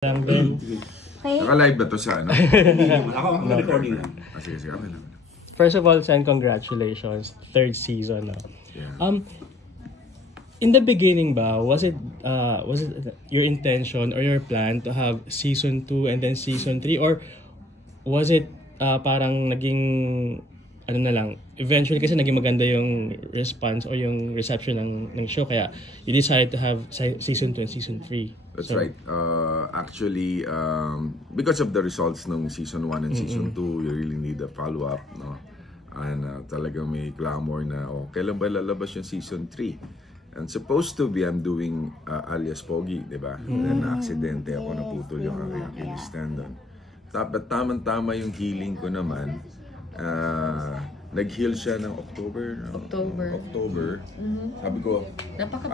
Lang din. Okay. Naka-live ba to sa ano? Hindi naman. Ako recording lang. Sige, okay lang. First of all, Sen, congratulations. Third season na. Yeah. In the beginning ba, was it your intention or your plan to have season 2 and then season 3, or was it parang naging ano na lang, eventually kasi naging maganda yung response or yung reception ng show, kaya you decided to have season 2 and season 3? That's right. Actually, because of the results ng season 1 and season 2, you really need a follow-up, no? And talagang may clamor na, kailan ba lalabas yung season 3? And supposed to be, I'm doing alias Pogi, di ba? Then aksidente ako, naputol yung aking Achilles tendon. Tama-tama yung healing ko naman. Nag-heal siya ng October. Sabi ko,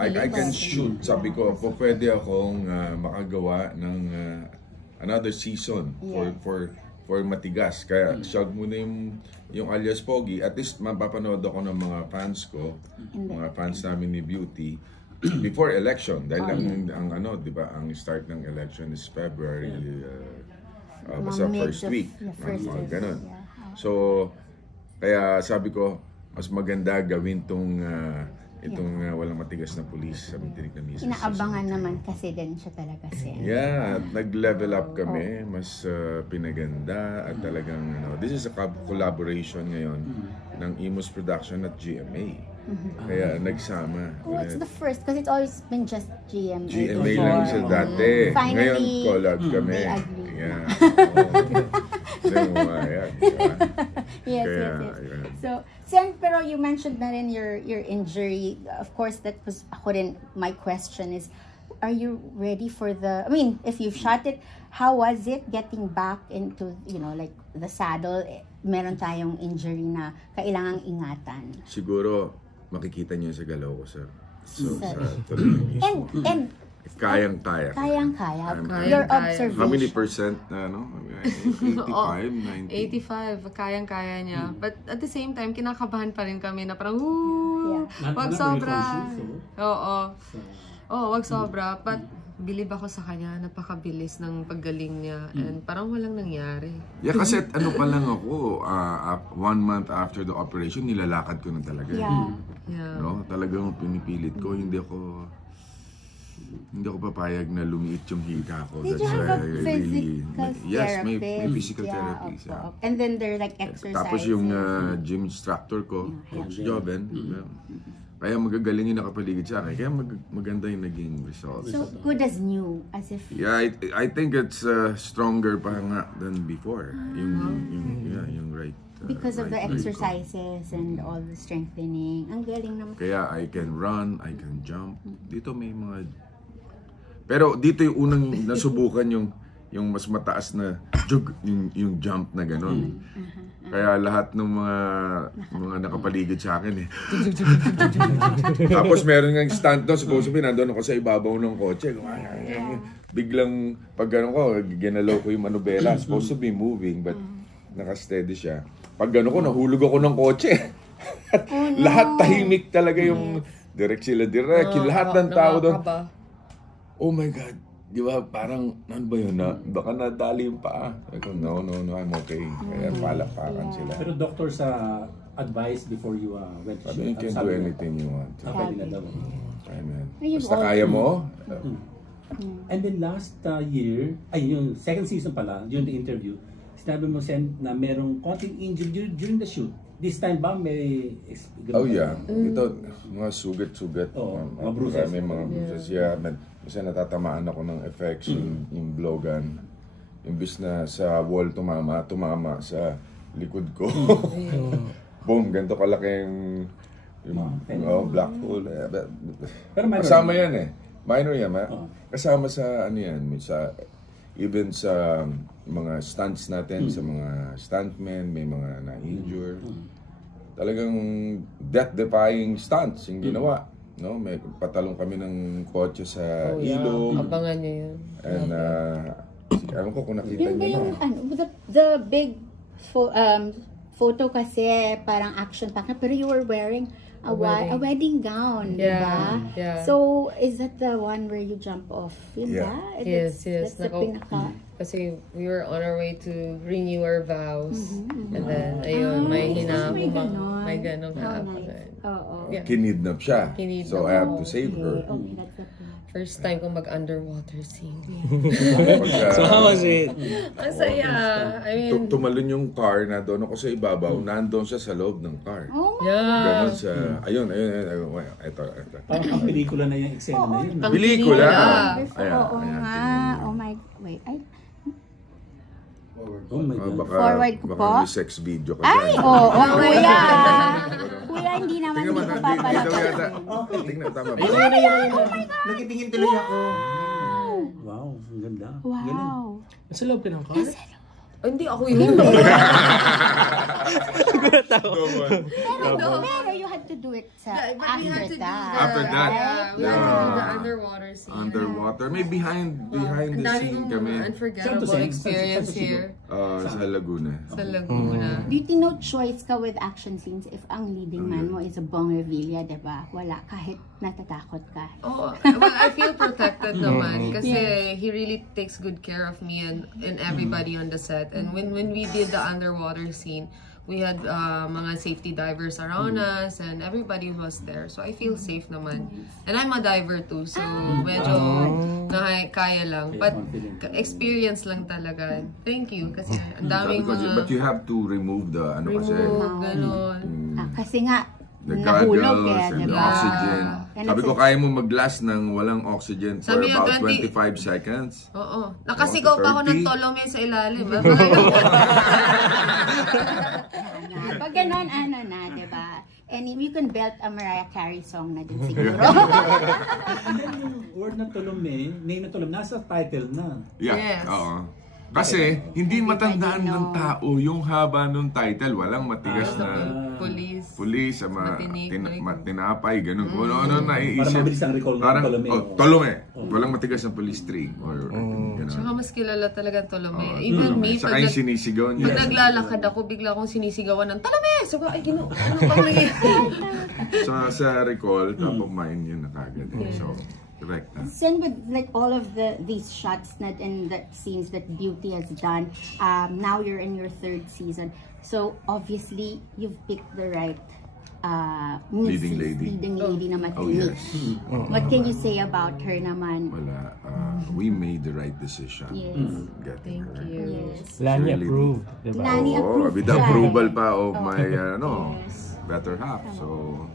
I can shoot. Sabi ko, pwede akong makagawa ng another season for matigas. Kaya shag mo na yung alias Pogi. At least mapapanood ako ng mga fans ko, mga fans namin ni Beauty, before election. Dahil ang ano, di ba, ang start ng election is February, basta first week. Ganun. So, kaya sabi ko, mas maganda gawin itong walang matigas na police sa tinig na misis. Inaabangan naman kasi din siya talaga siya. Yeah, nag-level up kami, mas pinaganda at talagang this is a collaboration ngayon ng Imus Production at GMA. Kaya nagsama. Oh, it's the first because it's always been just GMA. GMA lang siya dati. Finally, ngayon collab kami. they agree. Yeah. Yes. So, Sen, pero you mentioned na rin your injury. Of course, that was ako rin, my question is, are you ready for I mean, if you've shot it, how was it getting back into, like the saddle? Meron tayong injury na kailangang ingatan. Siguro, makikita niyo sa galaw ko, sir. So, And kayang-kaya. Your observation. How many percent na, 85, 90? 85, kayang-kaya niya. But at the same time, kinakabahan pa rin kami na parang, wag Not sobra. really Wag sobra. But believe ako sa kanya, napakabilis ng paggaling niya. And parang walang nangyari. Yeah, kasi ano pa lang ako, 1 month after the operation, nilalakad ko na talaga. Yeah. No? Talagang pinipilit ko, hindi ako papayag na lumiit yung hita ko. Did you have a physical therapist? Yes, may physical therapist. Yeah. And then there's like exercises. Tapos yung gym instructor ko, Coach Joven, kaya magagaling yung nakapaligid sa akin. Kaya maganda yung naging results. So good as new, as if... Yeah, I think it's stronger pa nga than before. Yung right. Because of the exercises and all the strengthening. Ang galing naman. Kaya I can run, I can jump. Dito may mga... Pero dito yung unang nasubukan yung mas mataas na yung jump na gano'n. Kaya lahat ng mga nakapaligid sa akin Tapos meron nga stand doon, supposedly nandun ako sa ibabaw ng kotse. Biglang pag gano'n ko, ginalaw ko yung manubela. Supposed to be moving, but naka-steady siya. Pag gano'n ko, nahulog ako ng kotse. Lahat tahimik talaga yung direct. Lahat ng tao doon. Oh my God. Di ba, parang, ano ba yun na, baka nadali yung paa. No, I'm okay. Kaya palakpakan sila. Pero doctors advice before you went to Sabi, you can do anything you want. Pwede na daw. Basta kaya mo. And then last year, yung second season pala, during the interview, sinabi mo, Sen, na merong konting injury during the shoot. This time ba may... Oh yeah. Ito, mga sugat-sugat. Mga bruises. May mga bruises. Yeah, kasi natatamaan ako ng effects yung blowgun. Imbis na sa wall tumama sa likod ko. Boom, ganito kalaki yung black hole. Pero kasama yan minor yan. Kasama sa even sa mga stunts natin, sa mga stuntmen, may mga na-injure. Talagang death-defying stunts yung ginawa. No, may patalong kami ng kotse sa ilog. Abangan niyo yun. And ewan ko kung nakita niyo yung the big photo kasi parang action pack na, pero you were wearing a wedding gown, diba? Yeah. So, is that the one where you jump off? Yun ba? Yes. That's the pinaka. Kasi we were on our way to renew our vows. And then, ayun, may hinahumang. May ganong happen. Oo. Kinidnap siya. So I have to save her. Okay, that's the plan. First time ko mag-underwater scene. So how was it? Masaya. I mean, Tumalon yung car, na doon ako sa ibabaw, nandun siya sa loob ng car. Oh my Ganon sa, ayun, ito. Parang ang pelikula na yung eksena na yun. Pelikula! Oo nga. Oh my, wait, Oh my God. Baka, Forward ko baka po. may sex video ka Ay, dyan. oo, kuya. Kuya, hindi naman Tingnan mo, dito dito papalabas. yata. Tingnan, tama ba? Nakitingin tuloy ako. Wow, ang ganda. Galing. Wow. Sa loob ka ng car? hindi ako yun. Pero you had to do it after that. After that. We had to do the underwater scene. Underwater. May behind the scene kami. Unforgettable experience here Sa Laguna. sa Laguna. Beauty, no choice ka with action scenes if ang leading man mo is a Bong Revilla, diba? Wala, kahit natatakot ka. Oh, well, I feel protected naman kasi he really takes good care of me and everybody on the set. And when we did the underwater scene, we had mga safety divers around us and everybody was there. So I feel safe naman. And I'm a diver too, so medyo kaya lang. But experience lang talaga. Thank you kasi ang daming mga... But you have to remove the ganon. Kasi nga, goggles kaya, and the diba? oxygen. Sabi ko, kaya mo mag-last ng walang oxygen for Sabi about niya, 25 seconds. Oo. Nakasigaw pa ako ng Tolome sa ilalim. Pag ganon, diba? And you can belt a Mariah Carey song na din siguro. Yung word na Tolome, name na Tolome, nasa title na. Yeah, Yes. oo. Kasi hindi matandaan ng tao yung haba ng title. Walang matigas na police, tinapay, ganun. Kung ano naiisip. Para mabilis ang recall ng Tolome. Tolome. Walang matigas na police string. Tsaka mas kilala talaga Tolome. Even me, saka yung sinisigaw niya. pag naglalakad ako, bigla akong sinisigawan ng Tolome! So, ay, ano bang nangyayari? Sa recall, top of mind yun na kagad. So, correct. Same with like all of these shots and the scenes that Beauty has done. Now you're in your 3rd season. So obviously you've picked the right leading lady na matinig. What can you say about her naman? Wala. We made the right decision. Yes. Getting her. Yes. Lani approved, diba? Lani approved. With the approval pa of my better half. So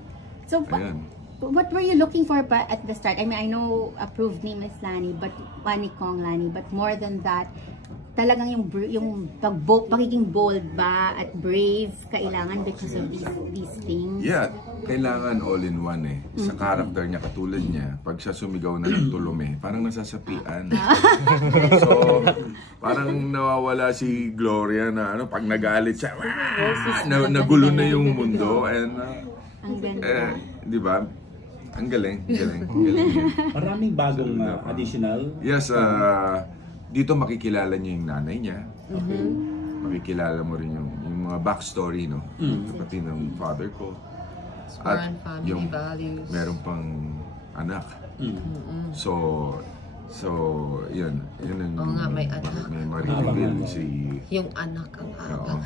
ayan. What were you looking for pa at the start? I mean, I know approved name is Lani, but Manikong Lani, but more than that, talagang yung pagiging bold ba at brave kailangan because of these things? Yeah, kailangan all in one eh. Sa character niya, katulad niya, pag siya sumigaw na ng Tolome, parang nasasapian. So, parang nawawala si Gloria na pag nagalit siya, nagulo na yung mundo and ang ganda. di ba? Ang galing. Maraming bagong additional. Yes, dito makikilala niyo yung nanay niya. Makikilala mo rin yung mga backstory, no? Kapatid ng father ko. At yung values. Meron pang anak. So yun ang Oo nga, may anak. may ma-reveal si Yung anak ang aga.